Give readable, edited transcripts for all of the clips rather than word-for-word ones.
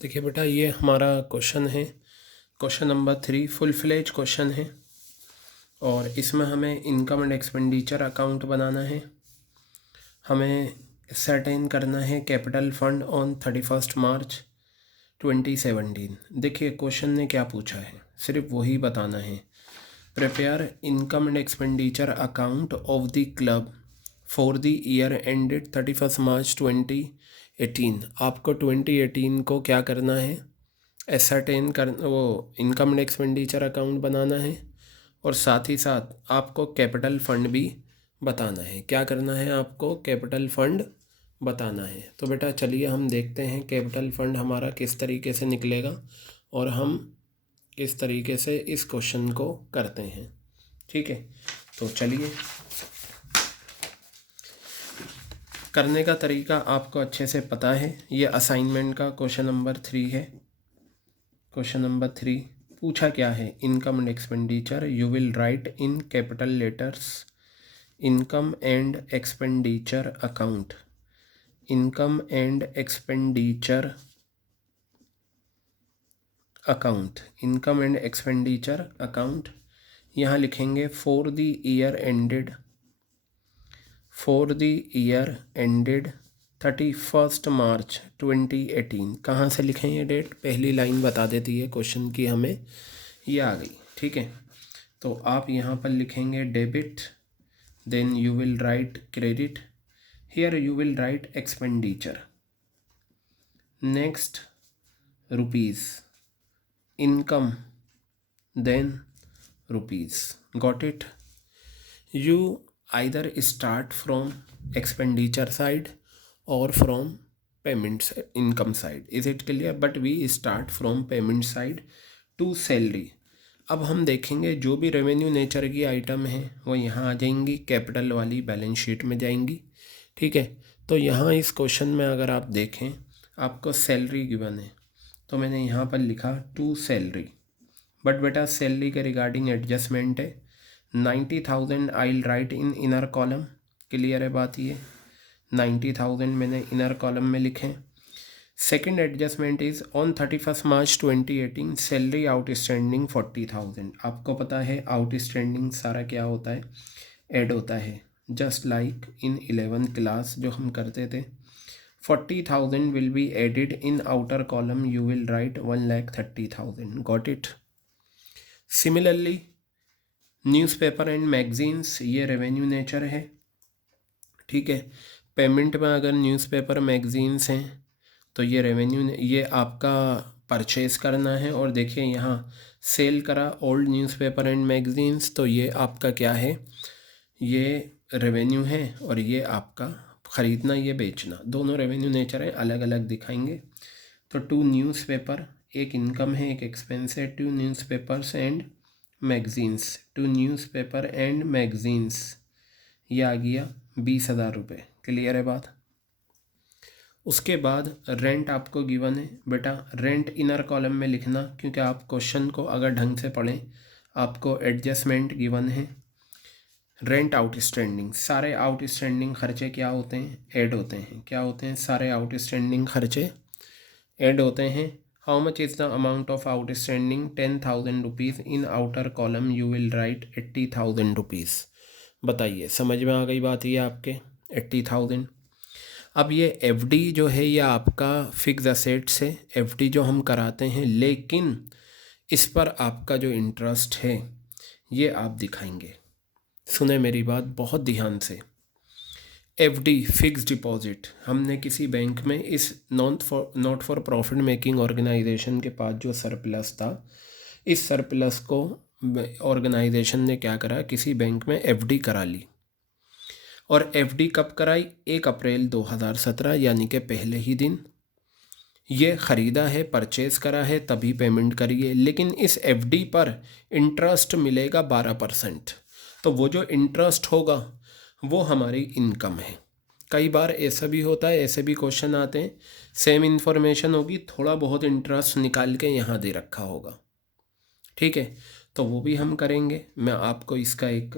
देखिए बेटा, ये हमारा क्वेश्चन है, question number 3 full fledge question है और इसमें हमें इनकम एंड एक्सपेंडिचर अकाउंट बनाना है। हमें सर्टेन करना है कैपिटल फंड ऑन 31 मार्च 2017। देखिए क्वेश्चन ने क्या पूछा है, सिर्फ वही बताना है। Prepare income and expenditure account of the club for the year ended 31 मार्च 2018। आपको 2018 को क्या करना है, एसर्टेन कर वो इनकम एंड एक्सपेंडिचर अकाउंट बनाना है और साथ ही साथ आपको कैपिटल फंड भी बताना है। क्या करना है, आपको कैपिटल फंड बताना है। तो बेटा चलिए हम देखते हैं कैपिटल फंड हमारा किस तरीके से निकलेगा और हम किस तरीके से इस क्वेश्चन को करते हैं। ठीक है, तो चलिए, करने का तरीका आपको अच्छे से पता है। ये असाइनमेंट का क्वेश्चन नंबर 3 है। क्वेश्चन नंबर 3 पूछा क्या है, income and expenditure you will right in capital letters income and expenditure account. Income and expenditure account, income and expenditure account यहाँ लिखेंगे फॉर द ईयर एंडेड 31 मार्च 2018। कहाँ से लिखें ये डेट, पहली लाइन बता देती है क्वेश्चन की, हमें ये आ गई। ठीक है, तो आप यहाँ पर लिखेंगे debit, then you will write credit, here you will write expenditure, next rupees, income, then rupees. Got it? You either start from expenditure side or from payments income side. Is it clear? But we start from payment side to salary. अब हम देखेंगे जो भी revenue nature की item है वो यहाँ आ जाएंगी, कैपिटल वाली बैलेंस शीट में जाएंगी। ठीक है, तो यहाँ इस क्वेश्चन में अगर आप देखें, आपको सैलरी गिवन है तो मैंने यहाँ पर लिखा टू सैलरी, बट बेटा सैलरी के रिगार्डिंग एडजस्टमेंट है। 90,000 I will write in inner column. Clear है बात, ये 90,000 मैंने इनर कॉलम में लिखे। Second adjustment is on 31 March 2018 salary outstanding 40,000। आपको पता है आउटस्टैंडिंग सारा क्या होता है, ऐड होता है, just like in 11th class जो हम करते थे। 40,000 will be added in outer column, you will right 1,30,000। Got it? Similarly newspaper and magazines, ये रेवेन्यू नेचर है। ठीक है, पेमेंट में अगर न्यूज़पेपर मैगजीन्स हैं तो ये रेवेन्यू, ये आपका परचेज करना है। और देखिए यहाँ सेल करा ओल्ड न्यूज़पेपर एंड मैगजीन्स, तो ये आपका क्या है, ये रेवेन्यू है। और ये आपका ख़रीदना, ये बेचना, दोनों रेवेन्यू नेचर है, अलग अलग दिखाएंगे। तो टू न्यूज़पेपर, एक इनकम है एक एक्सपेंस है। Two newspapers and magazines, two newspaper and magazines, ये आ गया 20,000 रुपये। क्लियर है बात? उसके बाद रेंट आपको गिवन है। बेटा रेंट इनर कॉलम में लिखना, क्योंकि आप क्वेश्चन को अगर ढंग से पढ़ें, आपको एडजस्टमेंट गिवन है। रेंट आउटस्टैंडिंग, सारे आउटस्टैंडिंग खर्चे क्या होते हैं, ऐड होते हैं। क्या होते हैं, सारे आउटस्टैंडिंग खर्चे ऐड होते हैं। How much is the amount of outstanding 10,000 rupees, in outer column you will right 80,000 rupees. बताइए, समझ में आ गई बात ये आपके 80,000। अब ये एफडी जो है ये आपका फिक्स असेट्स है, एफडी जो हम कराते हैं, लेकिन इस पर आपका जो इंटरेस्ट है ये आप दिखाएंगे। सुने मेरी बात बहुत ध्यान से। एफडी फिक्स डिपॉजिट, हमने किसी बैंक में इस not for profit making organization के पास जो सरप्लस था, इस सरप्लस को ऑर्गेनाइजेशन ने क्या करा, किसी बैंक में एफडी करा ली। और एफडी कब कराई, 1 अप्रैल 2017, यानी कि पहले ही दिन। ये ख़रीदा है, परचेज़ करा है, तभी पेमेंट करिए। लेकिन इस एफडी पर इंटरेस्ट मिलेगा 12%। तो वो जो इंटरेस्ट होगा वो हमारी इनकम है। कई बार ऐसा भी होता है, ऐसे भी क्वेश्चन आते हैं, सेम इन्फॉर्मेशन होगी, थोड़ा बहुत इंटरेस्ट निकाल के यहाँ दे रखा होगा। ठीक है, तो वो भी हम करेंगे। मैं आपको इसका एक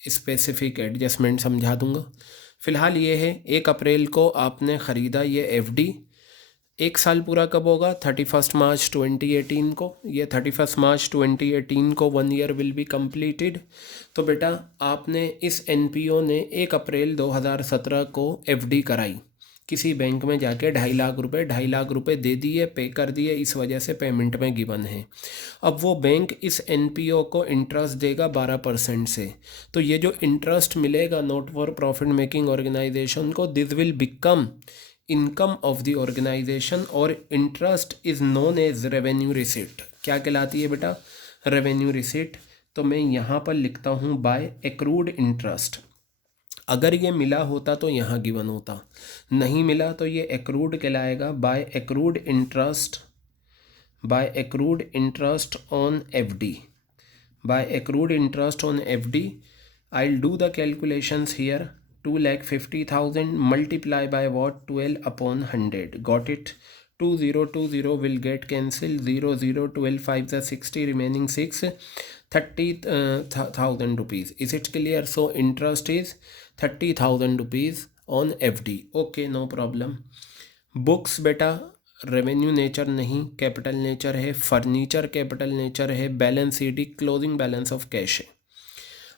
स्पेसिफिक एडजस्टमेंट समझा दूंगा। फ़िलहाल ये है, 1 अप्रैल को आपने ख़रीदा ये एफडी, एक साल पूरा कब होगा? 31 मार्च 2018 को। ये 31 मार्च 2018 को 1 ईयर विल बी कंप्लीटेड। तो बेटा आपने इस एनपीओ ने 1 अप्रैल 2017 को एफडी कराई किसी बैंक में जाके, 2.5 लाख रुपए दे दिए, पे कर दिए, इस वजह से पेमेंट में गिवन है। अब वो बैंक इस एनपीओ को इंटरेस्ट देगा 12% से। तो ये जो इंटरेस्ट मिलेगा not for profit making organization को, this will become income of the organization, और interest is known as revenue receipt. क्या कहलाती है बेटा? Revenue receipt. तो मैं यहाँ पर लिखता हूँ बाय एक्रूड इंटरेस्ट। अगर ये मिला होता तो यहाँ गिवन होता, नहीं मिला तो ये एक्रूड कहलाएगा by accrued interest, by accrued interest on FD, by accrued interest on FD. I'll do the calculations here. 2,50,000 multiply by what? 12 upon 100. Got it? 2020 will get cancelled. 00 12 5 is 60, remaining 6, 30,000 rupees. Is it clear? So interest is 30,000 rupees on FD. Okay, no problem. Books बेटा revenue nature नहीं, capital nature है। Furniture capital nature है। Balance sheet closing balance of cash है।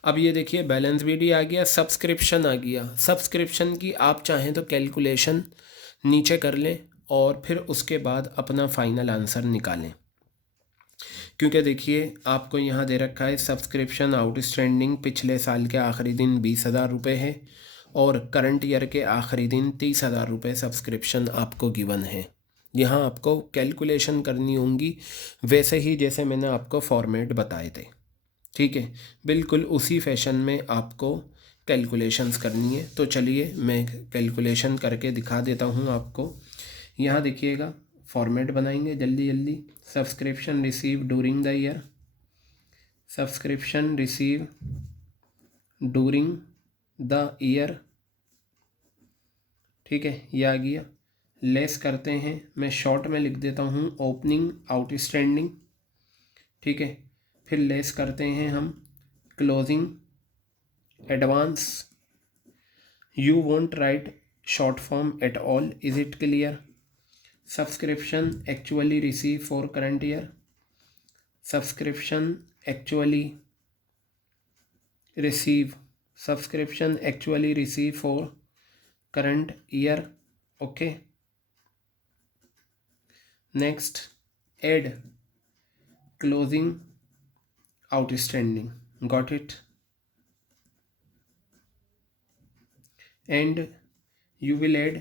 अब ये देखिए balance sheet आ गया, subscription आ गया। सब्सक्रिप्शन की आप चाहें तो कैलकुलेशन नीचे कर लें और फिर उसके बाद अपना फाइनल आंसर निकालें, क्योंकि देखिए आपको यहाँ दे रखा है सब्सक्रिप्शन आउटस्टैंडिंग पिछले साल के आखिरी दिन 20,000 रुपये है और करंट ईयर के आखिरी दिन 30,000 रुपये सब्सक्रिप्शन आपको गिवन है। यहाँ आपको कैलकुलेशन करनी होंगी वैसे ही जैसे मैंने आपको फॉर्मेट बताए थे, ठीक है, बिल्कुल उसी फैशन में आपको कैलकुलेशंस करनी है। तो चलिए मैं कैलकुलेशन करके दिखा देता हूँ आपको। यहाँ देखिएगा फॉर्मेट बनाएंगे जल्दी जल्दी। Subscription receive during the year, subscription receive during the year, ठीक है, ये आ गया। लेस करते हैं, मैं शॉर्ट में लिख देता हूँ ओपनिंग आउटस्टैंडिंग, ठीक है, फिर लेस करते हैं हम closing advance. You won't write short form at all, is it clear? Subscription actually receive for current year, subscription actually receive, subscription actually receive for current year, okay. Next add closing outstanding, got it, and you will add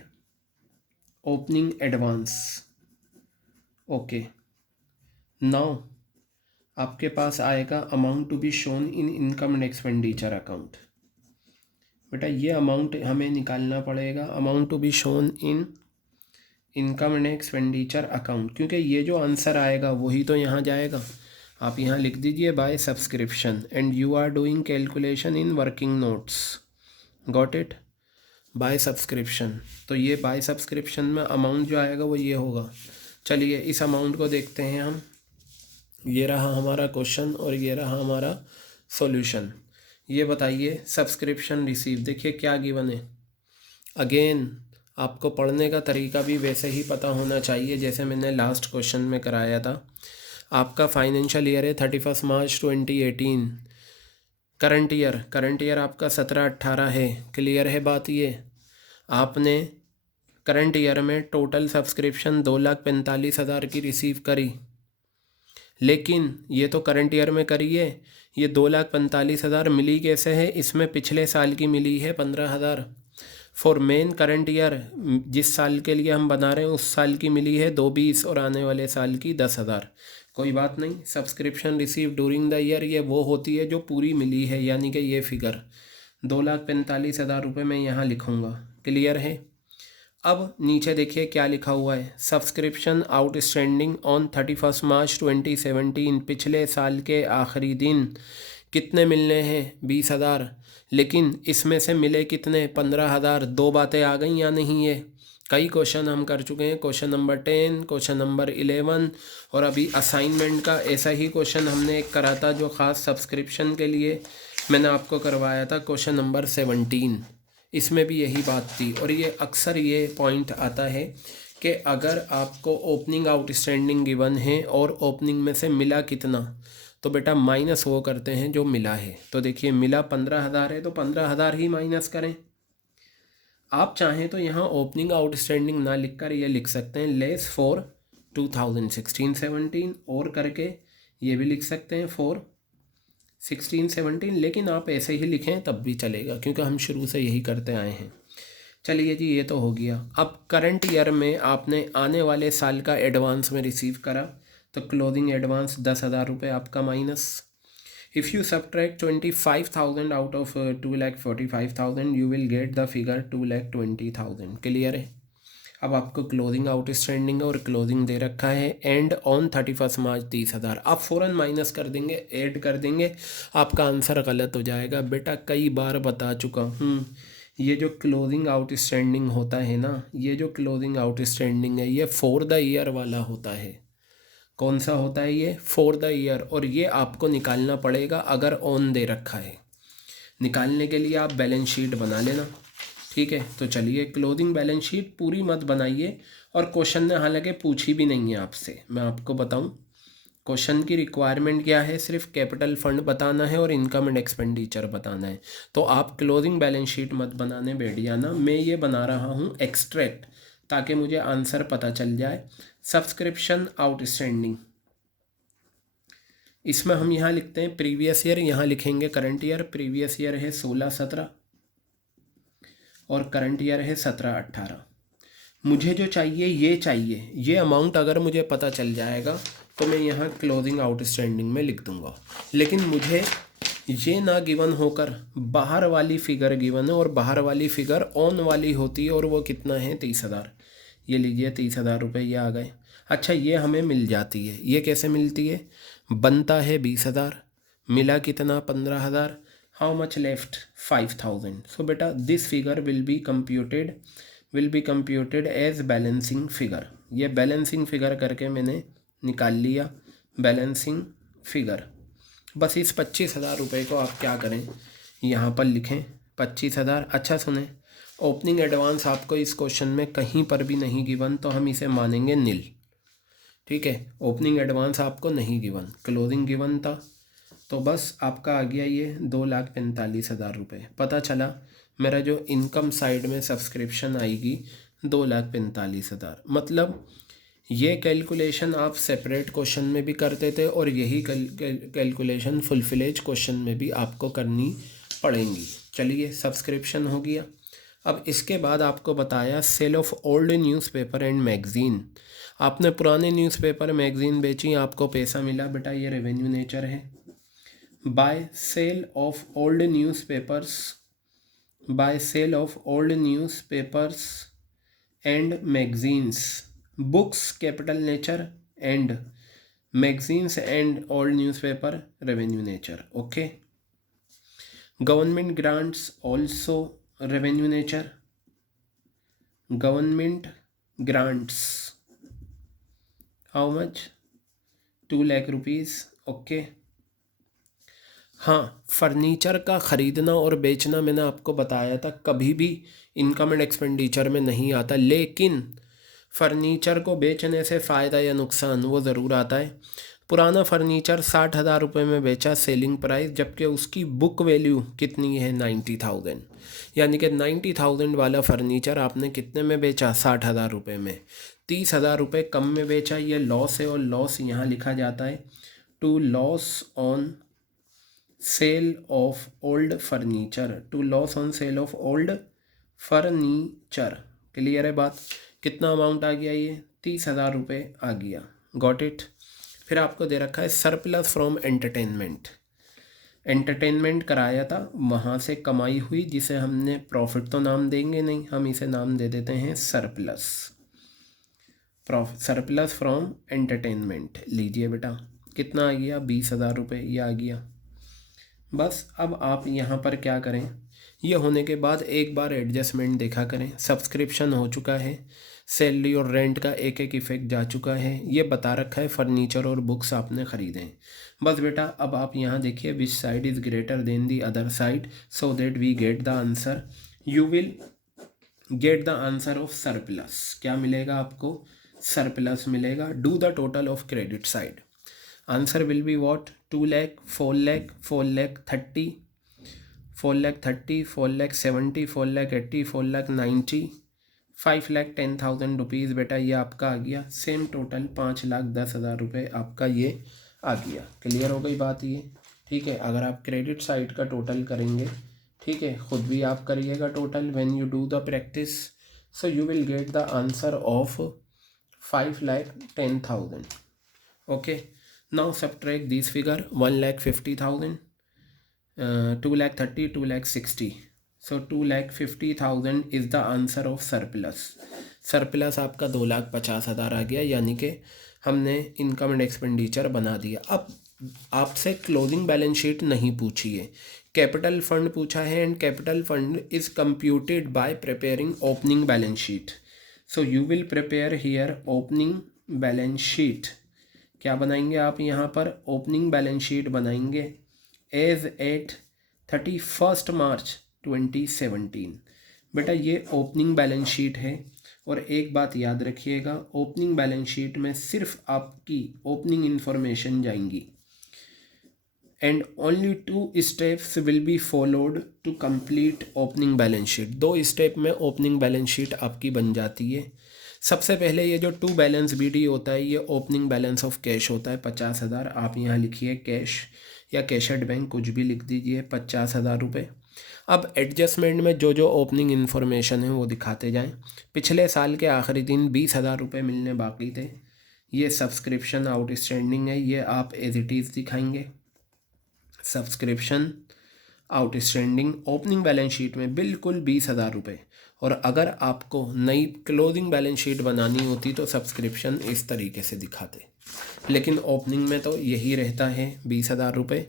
opening advance, okay। now आपके पास आएगा amount to be shown in income and expenditure account. बेटा ये amount हमें निकालना पड़ेगा, amount to be shown in income and expenditure account, क्योंकि ये जो आंसर आएगा वही तो यहाँ जाएगा। आप यहाँ लिख दीजिए by subscription and you are doing calculation in working notes, got it, by subscription. तो ये बाय सब्सक्रिप्शन में अमाउंट जो आएगा वो ये होगा। चलिए इस अमाउंट को देखते हैं हम। ये रहा हमारा क्वेश्चन और ये रहा हमारा सॉल्यूशन। ये बताइए सब्सक्रिप्शन रिसीव, देखिए क्या गिवन है। अगेन आपको पढ़ने का तरीका भी वैसे ही पता होना चाहिए जैसे मैंने लास्ट क्वेश्चन में कराया था। आपका फाइनेंशियल ईयर है 31 मार्च 2018, करंट ईयर आपका 17-18 है, क्लियर है बात। ये आपने करंट ईयर में टोटल सब्सक्रिप्शन 2,45,000 की रिसीव करी, लेकिन ये तो करंट ईयर में करी है, ये 2,45,000 मिली कैसे है? इसमें पिछले साल की मिली है 15,000। फॉर मेन करंट ईयर जिस साल के लिए हम बना रहे हैं उस साल की मिली है 2,20 और आने वाले साल की 10,000। कोई बात नहीं, subscription receive during the year ये वो होती है जो पूरी मिली है, यानी कि ये फिगर 2,45,000 रुपये मैं यहाँ लिखूँगा, क्लियर है। अब नीचे देखिए क्या लिखा हुआ है, सब्सक्रिप्शन आउटस्टैंडिंग ऑन 31 मार्च 2017, पिछले साल के आखिरी दिन कितने मिलने हैं? 20,000, लेकिन इसमें से मिले कितने? 15,000। दो बातें आ गई या नहीं? ये कई क्वेश्चन हम कर चुके हैं, क्वेश्चन नंबर 10, क्वेश्चन नंबर 11 और अभी असाइनमेंट का ऐसा ही क्वेश्चन हमने एक करा था जो ख़ास सब्सक्रिप्शन के लिए मैंने आपको करवाया था, क्वेश्चन नंबर 17। इसमें भी यही बात थी और ये अक्सर ये पॉइंट आता है कि अगर आपको ओपनिंग आउटस्टैंडिंग गिवन है और ओपनिंग में से मिला कितना, तो बेटा माइनस वो करते हैं जो मिला है। तो देखिए मिला 15,000 है तो 15,000 ही माइनस करें। आप चाहें तो यहाँ ओपनिंग आउटस्टैंडिंग ना लिखकर ये लिख सकते हैं लेस फॉर 2016-17 और करके ये भी लिख सकते हैं फॉर 16-17, लेकिन आप ऐसे ही लिखें तब भी चलेगा क्योंकि हम शुरू से यही करते आए हैं। चलिए जी, ये तो हो गया। अब करंट ईयर में आपने आने वाले साल का एडवांस में रिसीव करा, तो क्लोजिंग एडवांस 10,000 रुपये आपका minus. If you subtract 25,000 out of 2,45,000 you will get the figure 2,20,000। Clear है। अब आपको क्लोजिंग आउटस्टैंडिंग और क्लोजिंग दे रखा है एंड ऑन 31 मार्च 30,000। आप फ़ौरन माइनस कर देंगे, ऐड कर देंगे, आपका आंसर गलत हो जाएगा। बेटा कई बार बता चुका हूँ, ये जो क्लोजिंग आउटस्टैंडिंग होता है ना, ये जो क्लोजिंग आउटस्टैंडिंग है ये फॉर द ईयर वाला होता है। कौन सा होता है ये? For the year. और ये आपको निकालना पड़ेगा अगर ऑन दे रखा है। निकालने के लिए आप बैलेंस शीट बना लेना, ठीक है। तो चलिए, क्लोजिंग बैलेंस शीट पूरी मत बनाइए, और क्वेश्चन ने हालांकि पूछी भी नहीं है आपसे। मैं आपको बताऊं, क्वेश्चन की रिक्वायरमेंट क्या है? सिर्फ कैपिटल फंड बताना है और इनकम एंड एक्सपेंडिचर बताना है। तो आप क्लोजिंग बैलेंस शीट मत बनाने बैठ जाना। मैं ये बना रहा हूँ एक्सट्रैक्ट, ताकि मुझे आंसर पता चल जाए। सब्सक्रिप्शन आउटस्टैंडिंग, इसमें हम यहाँ लिखते हैं प्रीवियस ईयर, यहाँ लिखेंगे करंट ईयर। प्रीवियस ईयर है 16-17 और करंट ईयर है 17-18। मुझे जो चाहिए ये चाहिए, ये अमाउंट अगर मुझे पता चल जाएगा तो मैं यहाँ क्लोजिंग आउटस्टैंडिंग में लिख दूंगा। लेकिन मुझे ये ना गिवन होकर बाहर वाली फ़िगर गिवन है, और बाहर वाली फ़िगर ऑन वाली होती है, और वो कितना है? 30,000। ये लीजिए 30,000 रुपये ये आ गए। अच्छा, ये हमें मिल जाती है। ये कैसे मिलती है? बनता है 20,000, मिला कितना? 15,000। How much left? 5,000। सो बेटा this figure will be computed as balancing figure. ये बैलेंसिंग फिगर करके मैंने निकाल लिया बैलेंसिंग फिगर। बस इस 25,000 रुपये को आप क्या करें, यहाँ पर लिखें 25,000। अच्छा सुने, ओपनिंग एडवांस आपको इस क्वेश्चन में कहीं पर भी नहीं गिवन, तो हम इसे मानेंगे नील, ठीक है। ओपनिंग एडवांस आपको नहीं गिवन, क्लोजिंग गिवन था, तो बस आपका आ गया ये 2,45,000 रुपये। पता चला मेरा जो इनकम साइड में सब्सक्रिप्शन आएगी 2,45,000। मतलब ये कैलकुलेशन आप सेपरेट क्वेश्चन में भी करते थे, और यही कैलकुलेशन फुल फ्लेज क्वेश्चन में भी आपको करनी पड़ेंगी। चलिए, सब्सक्रिप्शन हो गया। अब इसके बाद आपको बताया sale of old newspaper and magazine. आपने पुराने न्यूज़पेपर मैगज़ीन बेची, आपको पैसा मिला। बेटा ये रेवेन्यू नेचर है। By sale of old newspapers and magazines, books capital nature and magazines and old newspaper revenue nature. Okay. Government grants also revenue nature. Government grants how much? 2 lakh rupees. Okay. हाँ, furniture का ख़रीदना और बेचना मैंने आपको बताया था कभी भी इनकम एंड एक्सपेंडिचर में नहीं आता, लेकिन फर्नीचर को बेचने से फ़ायदा या नुकसान वो ज़रूर आता है। पुराना फर्नीचर 60,000 रुपये में बेचा सेलिंग प्राइस, जबकि उसकी बुक वैल्यू कितनी है? 90,000। यानी कि 90,000 वाला फर्नीचर आपने कितने में बेचा? 60,000 रुपये में। 30,000 रुपये कम में बेचा, ये लॉस है, और लॉस यहाँ लिखा जाता है to loss on sale of old furniture. To loss on sale of old furniture. Clear है बात? कितना अमाउंट आ गया? ये 30,000 रुपये आ गया। Got it. फिर आपको दे रखा है सरप्लस फ्रॉम एंटरटेनमेंट। एंटरटेनमेंट कराया था, वहाँ से कमाई हुई, जिसे हमने प्रॉफिट तो नाम देंगे नहीं, हम इसे नाम दे देते हैं सरप्लस। Surplus from entertainment. लीजिए बेटा, कितना आ गया? 20,000 रुपये ये आ गया। बस अब आप यहाँ पर क्या करें, ये होने के बाद एक बार एडजस्टमेंट देखा करें। सब्सक्रिप्शन हो चुका है, सैलरी और रेंट का एक एक इफेक्ट जा चुका है, ये बता रखा है फर्नीचर और बुक्स आपने ख़रीदे हैं। बस बेटा अब आप यहाँ देखिए, which side is greater than the other side, so that we get the answer. You will get the answer of surplus, क्या मिलेगा आपको, सरप्लस मिलेगा। Do the total of credit side, answer will be what, 2 lakh, 4 lakh, 4 lakh 30, 4 lakh 30, 4 lakh 70, 4 lakh 80, 4 lakh 90, 5 lakh 10,000 rupees बेटा ये आपका आ गया। Same total 5,10,000 रुपये आपका ये आ गया। क्लियर हो गई बात ये, ठीक है। अगर आप क्रेडिट साइड का टोटल करेंगे, ठीक है, खुद भी आप करिएगा total, when you do the practice, so you will get the answer of 5,10,000। Okay, now subtract this figure, 1,50,000, 2,30,000, 2,60,000, so 2,50,000 is the answer of surplus. Surplus आपका 2,50,000 आ गया, यानी कि हमने इनकम एंड एक्सपेंडिचर बना दिया। अब आपसे क्लोजिंग बैलेंस शीट नहीं पूछी है, कैपिटल फंड पूछा है, and capital fund is computed bye preparing opening balance sheet. So you will prepare here opening balance sheet. क्या बनाएंगे आप यहाँ पर, ओपनिंग बैलेंस शीट बनाएंगे एज एट 31 मार्च 2017। बेटा ये ओपनिंग बैलेंस शीट है, और एक बात याद रखिएगा, ओपनिंग बैलेंस शीट में सिर्फ आपकी ओपनिंग इंफॉर्मेशन जाएंगी, and only 2 steps will be followed to complete opening balance sheet. 2 step में ओपनिंग बैलेंस शीट आपकी बन जाती है। सबसे पहले ये जो टू बैलेंस BD होता है, ये ओपनिंग बैलेंस ऑफ कैश होता है 50,000। आप यहाँ लिखिए कैश या कैश एट बैंक, कुछ भी लिख दीजिए, 50,000 रुपये। अब एडजस्टमेंट में जो जो ओपनिंग इन्फॉर्मेशन है वो दिखाते जाएं। पिछले साल के आखिरी दिन 20,000 रुपये मिलने बाकी थे, ये सब्सक्रिप्शन आउटस्टैंडिंग है, ये आप एज इट इज़ दिखाएंगे। Subscription outstanding opening balance sheet में बिल्कुल 20,000 रुपये। और अगर आपको नई क्लोजिंग बैलेंस शीट बनानी होती तो सब्सक्रिप्शन इस तरीके से दिखाते, लेकिन ओपनिंग में तो यही रहता है 20,000 रुपये।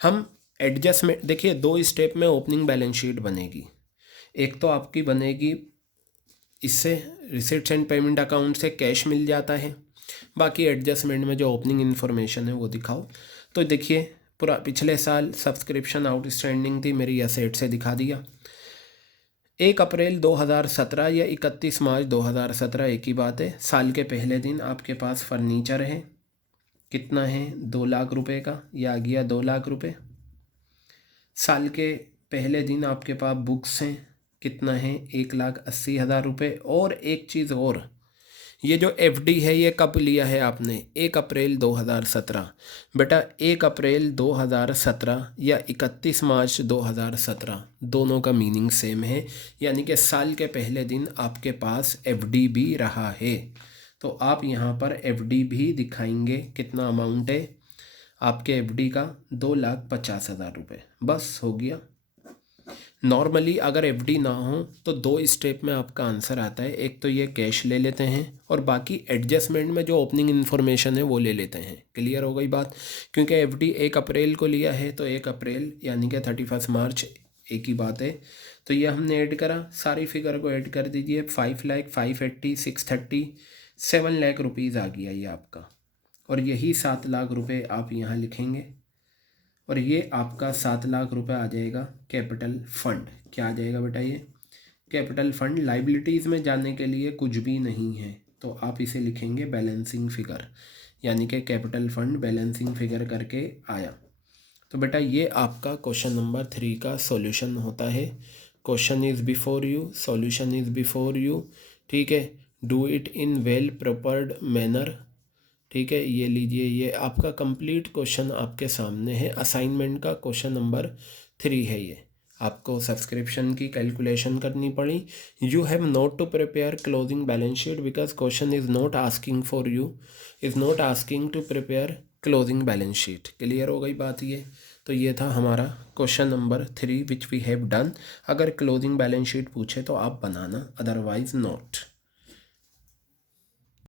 हम एडजस्टमेंट देखिए, 2 स्टेप में ओपनिंग बैलेंस शीट बनेगी। एक तो आपकी बनेगी, इससे रिसिप्ट्स एंड पेमेंट अकाउंट से कैश मिल जाता है, बाकी एडजस्टमेंट में जो ओपनिंग इन्फॉर्मेशन है वो दिखाओ। तो देखिए, पूरा पिछले साल सब्सक्रिप्शन आउटस्टैंडिंग थी, मेरी एसेट से दिखा दिया। 1 अप्रैल 2017 या 31 मार्च 2017 एक ही बात है। साल के पहले दिन आपके पास फर्नीचर है, कितना है, 2 लाख रुपए का, यह आ गया 2 लाख रुपए। साल के पहले दिन आपके पास बुक्स हैं, कितना है, 1,80,000 रुपये। और एक चीज़ और, ये जो FD है ये कब लिया है आपने, 1 अप्रैल 2017। बेटा 1 अप्रैल 2017 या 31 मार्च 2017 दोनों का मीनिंग सेम है, यानी कि साल के पहले दिन आपके पास FD भी रहा है। तो आप यहाँ पर FD भी दिखाएंगे, कितना अमाउंट है आपके FD का, 2,50,000 रुपये, बस हो गया। नॉर्मली अगर FD ना हो तो 2 स्टेप में आपका आंसर आता है। एक तो ये कैश ले लेते हैं, और बाकी एडजस्टमेंट में जो ओपनिंग इन्फॉर्मेशन है वो ले लेते हैं। क्लियर हो गई बात, क्योंकि FD 1 अप्रैल को लिया है, तो 1 अप्रैल यानी कि 31 मार्च एक ही बात है। तो ये हमने ऐड करा, सारी फिगर को ऐड कर दीजिए, 5 लाख, 580, 630, 7 लाख रुपीज़ आ गया ये आपका। और यही 7 लाख रुपये आप यहाँ लिखेंगे, और ये आपका 7 लाख रुपए आ जाएगा कैपिटल फंड। क्या आ जाएगा बेटा, ये कैपिटल फंड। लाइबिलिटीज़ में जाने के लिए कुछ भी नहीं है, तो आप इसे लिखेंगे बैलेंसिंग फिगर, यानी कि कैपिटल फंड बैलेंसिंग फिगर करके आया। तो बेटा ये आपका क्वेश्चन नंबर 3 का सॉल्यूशन होता है। Question is before you, solution is before you, ठीक है। Do it in well prepared manner, ठीक है। ये लीजिए, ये आपका कंप्लीट क्वेश्चन आपके सामने है। असाइनमेंट का क्वेश्चन नंबर 3 है ये। आपको सब्सक्रिप्शन की कैलकुलेशन करनी पड़ी। You have not to prepare closing balance sheet because question is not asking for you, is not asking to prepare closing balance sheet. Clear हो गई बात ये। तो ये था हमारा question number 3 which we have done. अगर क्लोजिंग बैलेंस शीट पूछे तो आप बनाना, अदरवाइज नॉट।